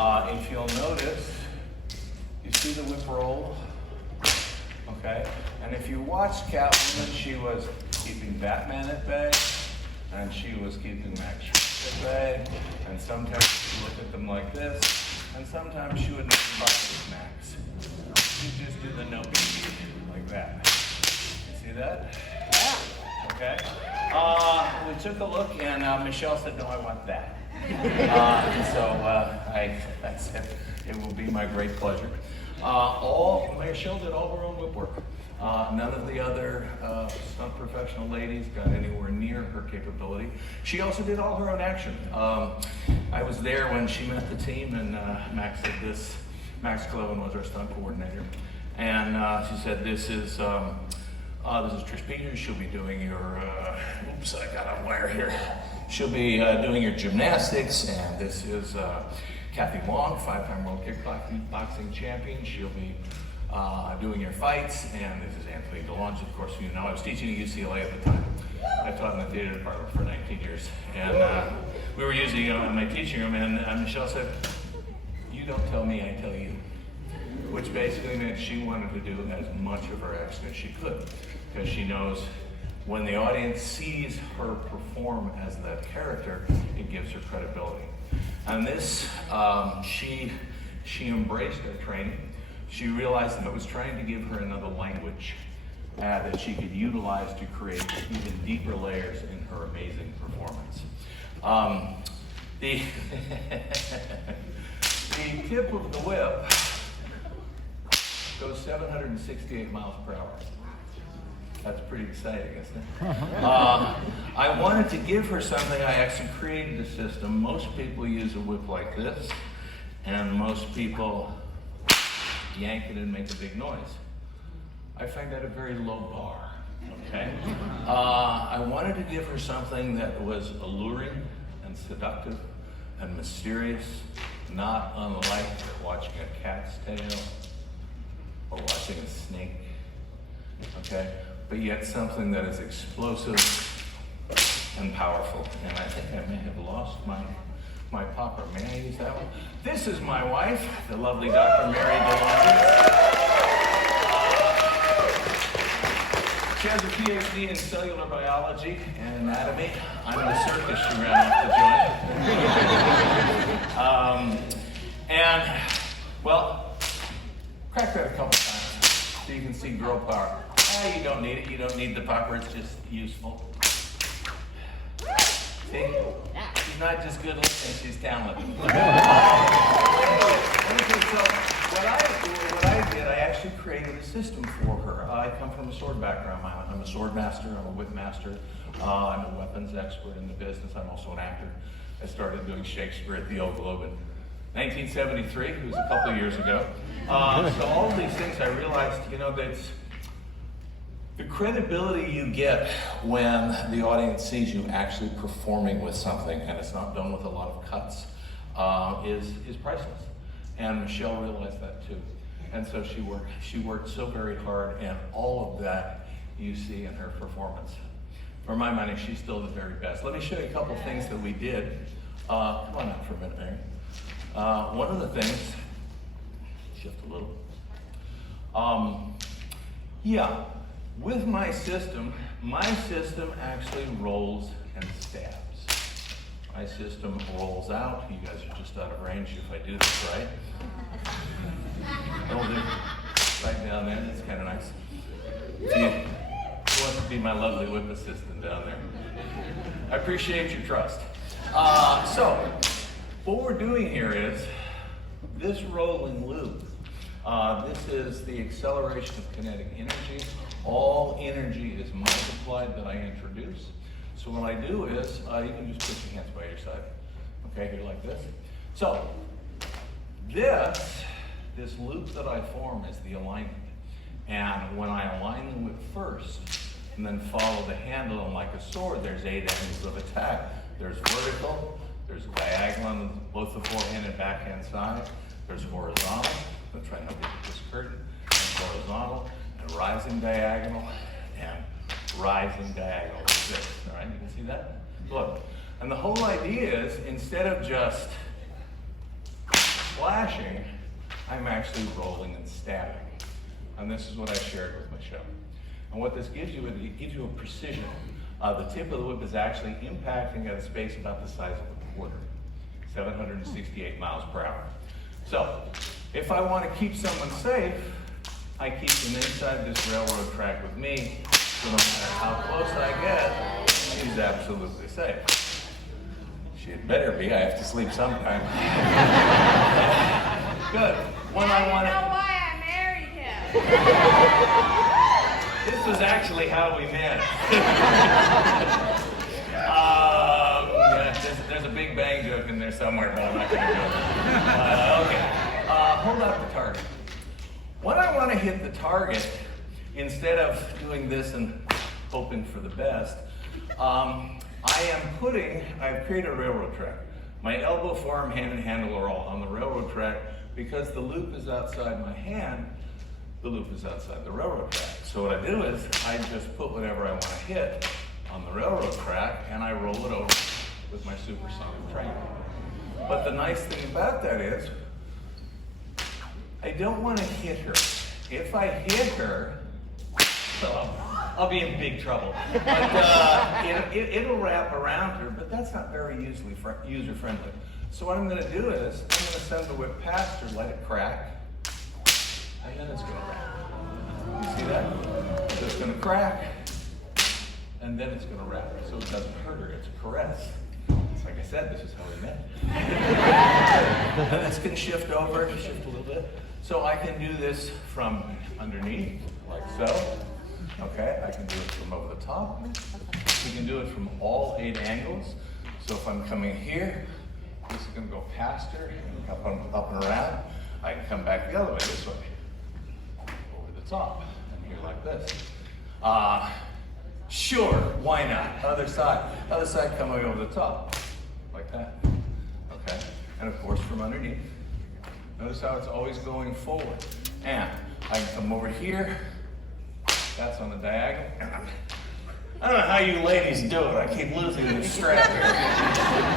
If you'll notice, you see the whip roll, okay? And if you watch Catwoman, she was keeping Batman at bay, and she was keeping Max at bay, and sometimes she looked at them like this, and sometimes she would make bother with Max. She'd just do the no baby, like that. You see that? Okay. We took a look, and Michelle said, no, I want that. That's it. It will be my great pleasure. Michelle did all her own whip work. None of the other stunt professional ladies got anywhere near her capability. She also did all her own action. I was there when she met the team, and Max said this. Max Cloven was our stunt coordinator, and she said, "This is Trish Peters. She'll be doing your. Oops, I got a wire here. She'll be doing your gymnastics, and this is Kathy Wong, 5-time world kickboxing champion. She'll be doing your fights, and this is Anthony DeLonge, of course, you know. I was teaching at UCLA at the time. I taught in the theater department for 19 years, and we were using it in my teaching room, and Michelle said, "You don't tell me, I tell you," which basically meant she wanted to do as much of her action as she could, because she knows when the audience sees her perform as that character, it gives her credibility. And this, she embraced her training. She realized that it was trying to give her another language that she could utilize to create even deeper layers in her amazing performance. The tip of the whip goes 768 miles per hour. That's pretty exciting, isn't it? I wanted to give her something. I actually created a system. Most people use a whip like this, and most people yank it and make a big noise. I find that a very low bar, okay? I wanted to give her something that was alluring and seductive and mysterious, not unlike watching a cat's tail or watching a snake, okay? But yet something that is explosive and powerful. And I think I may have lost my popper. May I use that one? This is my wife, the lovely Dr. Mary DeLongis. She has a PhD in cellular biology and anatomy. I'm the circus she ran off the joint. Well, crack that a couple times so you can see girl power. You don't need it. You don't need the popper. It's just useful. See? She's not just good looking, she's talented. So what I did, I actually created a system for her. I come from a sword background. I'm a sword master. I'm a whip master. I'm a weapons expert in the business. I'm also an actor. I started doing Shakespeare at the Old Globe in 1973. It was a couple of years ago. So all of these things, I realized, that the credibility you get when the audience sees you actually performing with something, and it's not done with a lot of cuts, is priceless. And Michelle realized that too. And so she worked so very hard, and all of that you see in her performance. For my money, she's still the very best. Let me show you a couple things that we did. Come on out for a minute, Mary. One of the things, shift a little. With my system actually rolls and stabs. My system rolls out. You guys are just out of range if I do this right. Hold it right down there. That's kind of nice. See, who wants to be my lovely whip assistant down there? I appreciate your trust. So, what we're doing here is this rolling loop. This is the acceleration of kinetic energy. All energy is multiplied that I introduce. So what I do is, you can just put your hands by your side. Okay, here like this. So, this loop that I form is the alignment. And when I align the whip first, and then follow the handle, and like a sword, there's 8 angles of attack. There's vertical, there's diagonal on both the forehand and backhand side. There's horizontal. I'm trying to get this curtain. And horizontal, and rising diagonal, and rising diagonal like this. All right, you can see that? Look, and the whole idea is, instead of just slashing, I'm actually rolling and stabbing. And this is what I shared with Michelle. And what this gives you, it gives you a precision. The tip of the whip is actually impacting at a space about the size of a quarter, 768 miles per hour. So, if I want to keep someone safe, I keep them inside this railroad track with me, so no matter how close I get, she's absolutely safe. She'd better be, I have to sleep sometime. Good. When I want to know why I married him. This was actually how we met. Yeah, there's a Big Bang joke in there somewhere, but I'm not going to do it. Okay. Hold out the target. When I want to hit the target, instead of doing this and hoping for the best, I've created a railroad track. My elbow, forearm, hand, and handle are all on the railroad track. Because the loop is outside my hand, the loop is outside the railroad track. So what I do is I just put whatever I want to hit on the railroad track and I roll it over with my supersonic train. But the nice thing about that is I don't want to hit her. If I hit her, well, I'll be in big trouble. But it'll wrap around her, but that's not very user-friendly. So what I'm going to do is I'm going to send the whip past her, let it crack, and then it's going to wrap. You see that? So it's going to crack, and then it's going to wrap. So it doesn't hurt her. It's a caress. Like I said, this is how we met. And this can shift over, shift a little bit. So I can do this from underneath, like so. Okay, I can do it from over the top. We can do it from all 8 angles. So if I'm coming here, this is going to go past her, and up and around. I can come back the other way, this way. Over the top, and here like this. Sure, why not? Other side. Other side coming over the top. Like that. Okay? And of course from underneath. Notice how it's always going forward. And I can come over here. That's on the diagonal. I don't know how you ladies do it. I keep losing the strap here.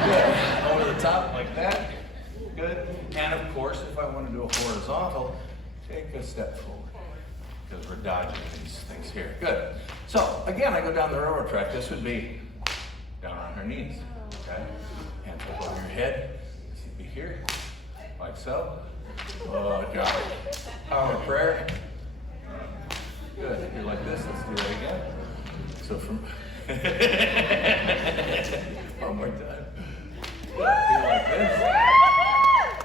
Good. Over the top like that. Good. And of course, if I want to do a horizontal, take a step forward. Because we're dodging these things here. Good. So, again, I go down the railroad track. This would be down on her knees. Okay? Hands up over your head. This would be here. Like so. Oh, God. Power of prayer. Good. You're like this. Let's do that again. So from one more time. You're like this.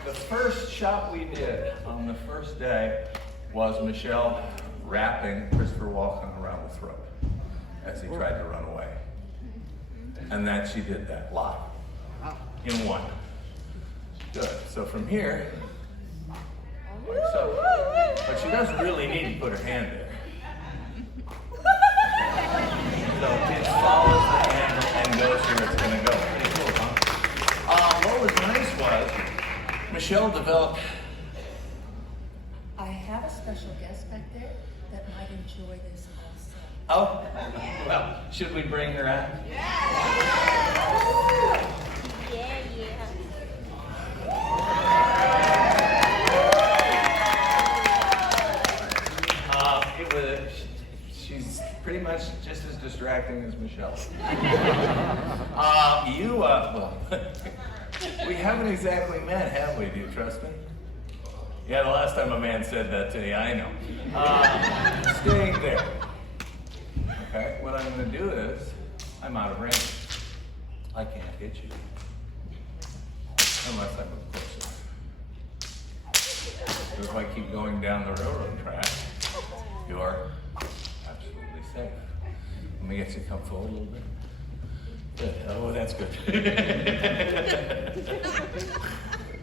The first shot we did on the first day was Michelle wrapping Christopher Walken around the throat as he tried to run away. And then she did that live in one. Good. So from here, like so. But she doesn't really need to put her hand there. So it follows the handle and goes where it's going to go. Pretty cool, huh? What was nice was Michelle developed. I have a special guest back there that might enjoy this also. Oh, well, should we bring her out? She's pretty much just as distracting as Michelle. Well, we haven't exactly met, have we? Do you trust me? Yeah, the last time a man said that to you, I know. Staying there. Okay, what I'm going to do is, I'm out of range. I can't hit you. Unless I move closer. So if I keep going down the railroad track, you are absolutely safe. Let me get you to come forward a little bit. Good. Oh, that's good.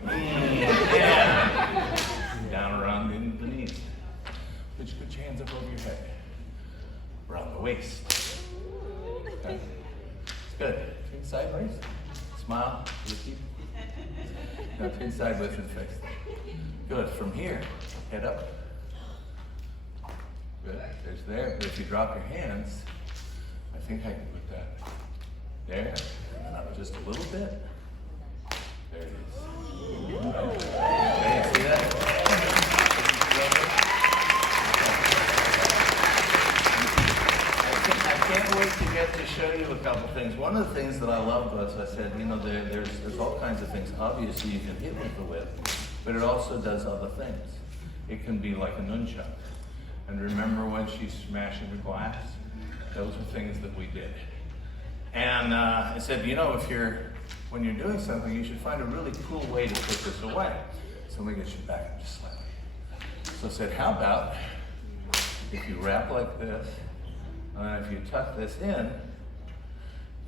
Yeah. Down around the knees. Put your hands up over your head. Around the waist. Okay. Good. Turn sideways. Smile to the people. Now turn sideways and face. Good. From here, head up. Good. There's there. But if you drop your hands, I think I can put that there. And then up just a little bit. There it is. Okay. things. One of the things that I loved was I said, you know, there's all kinds of things. Obviously, you can hit with the whip, but it also does other things. It can be like a nunchuck. And remember when she's smashing the glass? Those are things that we did. And I said, you know, when you're doing something, you should find a really cool way to put this away. So let me get you back and just slightly. So I said, how about if you wrap like this, and if you tuck this in,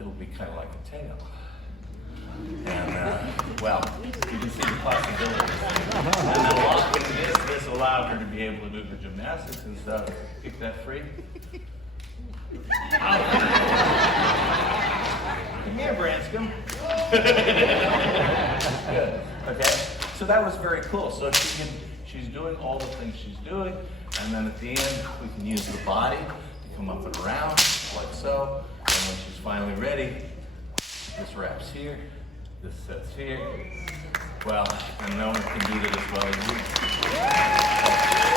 it'll be kind of like a tail. And, well, you can see the possibilities. And then locking this allowed her to be able to do the gymnastics and stuff. Keep that free. Come here, Branscombe. Good. Okay. So that was very cool. So she's doing all the things she's doing, and then at the end we can use the body to come up and around like so. And when she's finally ready, this wraps here, this sets here. Well, and no one can do that as well as you.